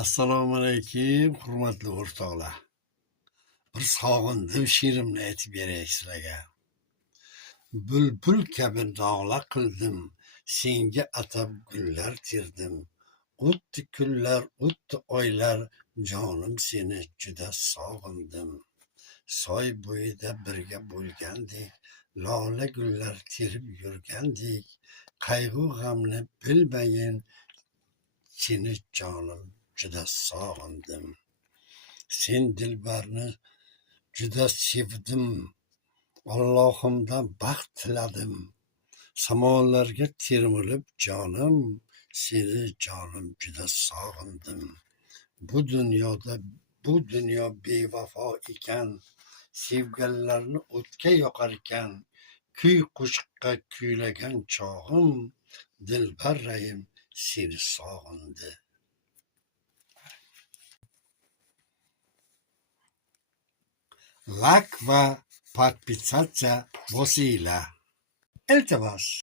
Assalomu alaykum, hurmatli o'rtoqlar. Bir sog'indim she'rimni aytib beray sizlarga. Bulbul kabi nola qildim, senga atab gullar terdim. O'tdi kunlar, o'tdi oylar, jonim seni juda sog'indim. Soy bo'yida birga bo'lgandik, lola gullar terib yurgandik. Qayg'u g'amni bilmayin, seni jonim juda sog'indim. Sen dilbarni juda sevdim, Allohimdan baxt tiladim. Samolarga termilib jonim, seni jonim juda sog'indim. Bu dunyo bevafo ekan, sevganlarni o'tga yoqar ekan. Kuy qo'shiqqa kuylagan chog'im, dilbarrayim seni sog'indi. Like va podpisatsiya bosinglar. Iltimos.